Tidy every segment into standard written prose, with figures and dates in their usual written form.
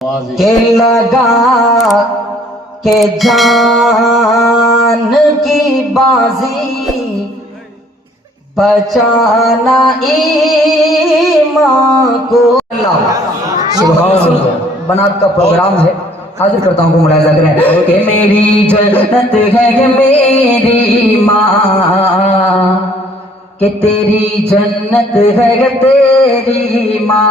के लगा के जान की बाजी बचाना ईमान को। बनात का प्रोग्राम है, हाजिर करता हूँ, मुलाहिजा करें कि मेरी जन्नत है कि मेरी माँ, कि तेरी जन्नत है कि तेरी माँ,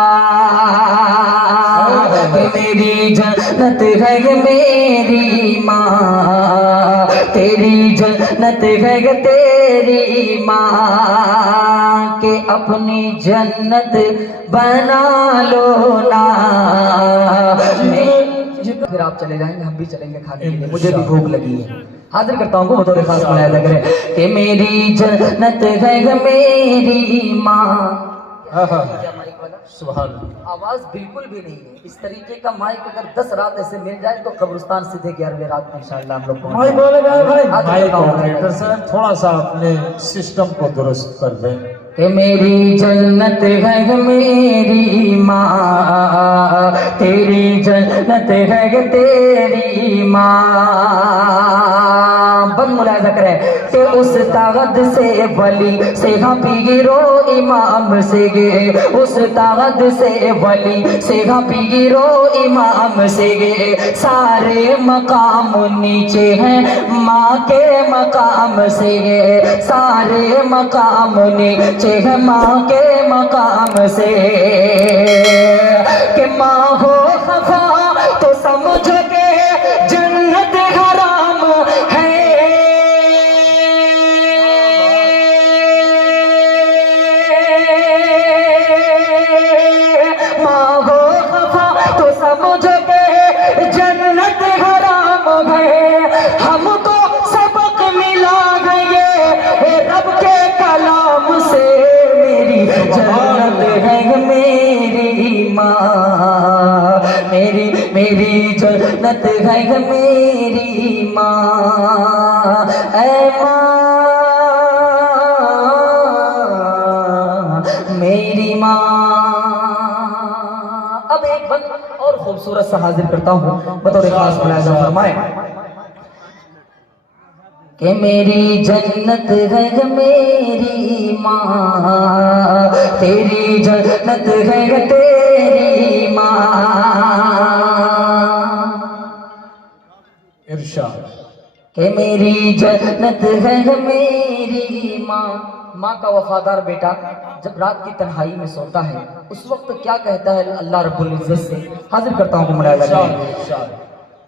कि मेरी जन्नत है कि मेरी माँ, तेरी जन्नत है कि तेरी माँ, कि अपनी जन्नत बना लो ना। फिर आप चले जाएंगे, हम भी चलेंगे खाने के लिए, मुझे भी भूख लगी है। हाजिर करता हूँ बतौर खास मुलाहिजा करें कि मेरी जन्नत है मेरी माँ। सुभान आवाज बिल्कुल भी नहीं है, इस तरीके का माइक अगर 10 रात ऐसे मिल जाए तो कब्रिस्तान सीधे 11वीं रात में इंशाअल्लाह हम लोग ऑपरेटर सर थोड़ा सा अपने सिस्टम को दुरुस्त कर दें कि मेरी जन्नत है मेरी माँ, तेरी जन्नत है तेरी माँ। बन मुलाहिजा करें कि उस ताकत से वली से गिरो इमाम से गे, उस ताकत से वली से गिरो इमाम से गे, सारे मकाम नीचे हैं माँ के मकाम से गे, सारे मकाम नीचे है माँ के मकाम से। कि माँ हो खफा तो समझ के जन्नत हराम है, माँ हो खफा तो समझ के जन्नत हराम है। हमको सबक मिला गए रब के कलाम से, मेरी जन्नत है मेरी माँ, मेरी जन्नत है मेरी माँ। ऐ माँ मेरी माँ। अब एक बंद और खूबसूरत सा हाजिर करता हूँ बतौर खास मुलाहिजा फरमाए कि मेरी जन्नत है मेरी माँ, तेरी जन्नत है तेरी माँ। इरशाद कि मेरी जन्नत है मेरी माँ। माँ का वफादार बेटा जब रात की तन्हाई में सोता है उस वक्त क्या कहता है अल्लाह रब्बुल इज्जत से? हाजिर करता हूँ मुलाहिजा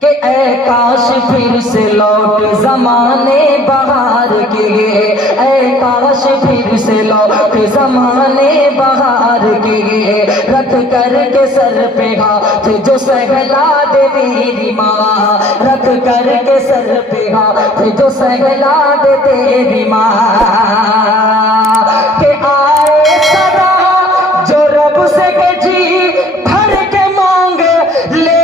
कि ऐ काश फिर से लौट जमाने बहार के गे, ऐ काश फिर से लौट जमाने बहार के गे, रख कर के सर पे हाथ जो सहला दे मेरी माँ, रख कर के सर पे हाथ जो सहला दे तेरी माँ। के आए सदा जो रब से के जी भर के मांग ले,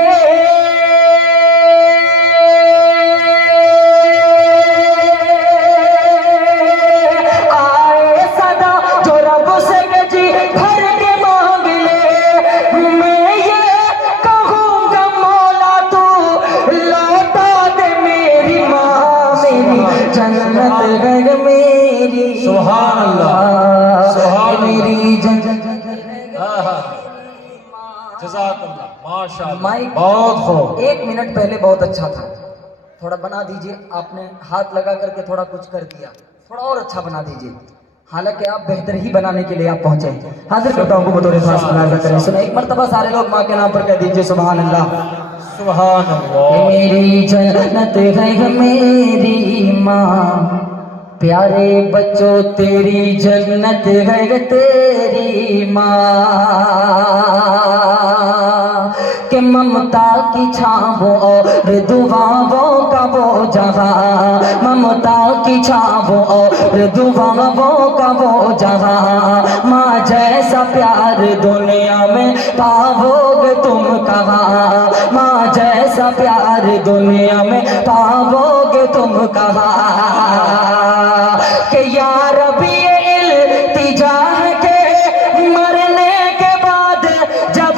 सुभान अल्लाह मेरी जज़ाकल्लाह माशाअल्लाह माइक बहुत खूब। 1 मिनट पहले बहुत अच्छा था, थोड़ा बना दीजिए। आपने हाथ लगा करके थोड़ा कुछ कर दिया, थोड़ा और अच्छा बना दीजिए। हालांकि आप बेहतर ही बनाने के लिए आप पहुंचे। हाजिर करता हूँ बतौर खास मुलाहिजा करें, सुनो एक मर्तबा सारे लोग माँ के नाम पर कह दीजिए सुभान अल्लाह। सुभान अल्लाह। मेरी जन्नत है मेरी माँ, प्यारे बच्चों तेरी जन्नत है तेरी माँ। कि ममता की छावों और दुआओं का वो जहां, ममता की छावों और दुआओं का वो जहां, माँ जैसा प्यार दुनिया में पाओगे तुम कहाँ, माँ जैसा प्यार दुनिया में पाओगे तुम कहाँ। कि यार अभी इल्तिजा है के मरने के बाद जब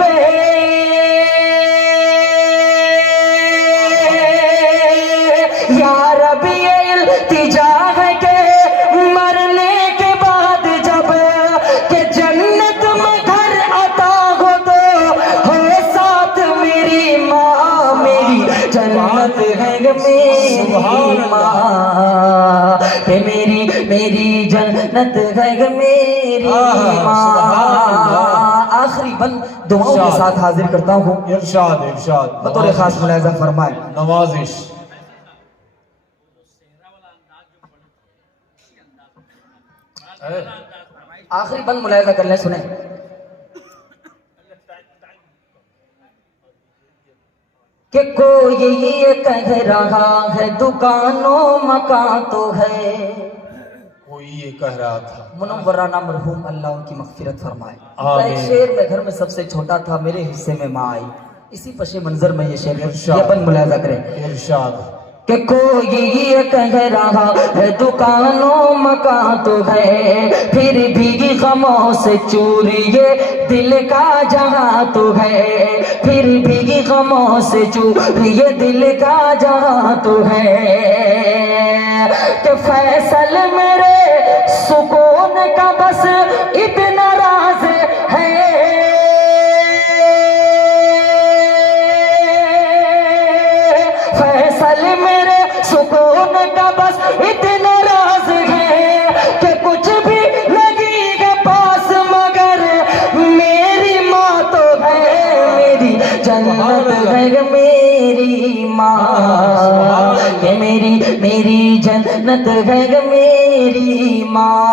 मेरी जन्नत है ग मेरी माँ। आखिरी बंद दुआओं के साथ हाजिर करता हूँ। इरशाद इरशाद बतौर खास मुलाहिजा फरमाए। नवाजिश। आखिरी बंद मुलाहिजा कर लें, सुने। कि कोई ये कह रहा है दुकानों मकान तो है। कोई ये कह रहा था। मुनव्वराना मरहूम अल्लाह उनकी मग़फ़िरत फरमाए। आमीन। एक शेर में घर में सबसे छोटा था, मेरे हिस्से में माँ आई। इसी पशे मंजर में ये शेर इरशाद। ये बंद मुलाहिजा करें। इरशाद। कि कोई ये कह रहा है दुकानों मकान तो है, फिर भी गमों से चूरी ये दिल का जहां तो है, फिर भी गमों से चूरी ये दिल का जहां तो है। कि फैसल मेरे सुकून का बस इतना राज है, फैसल मेरे सुकून का बस इतना राज है कि कुछ भी लगेगा पास मगर मेरी माँ तो है, मेरी जन्नत है मेरी माँ। कि मेरी जन्नत है मेरी माँ।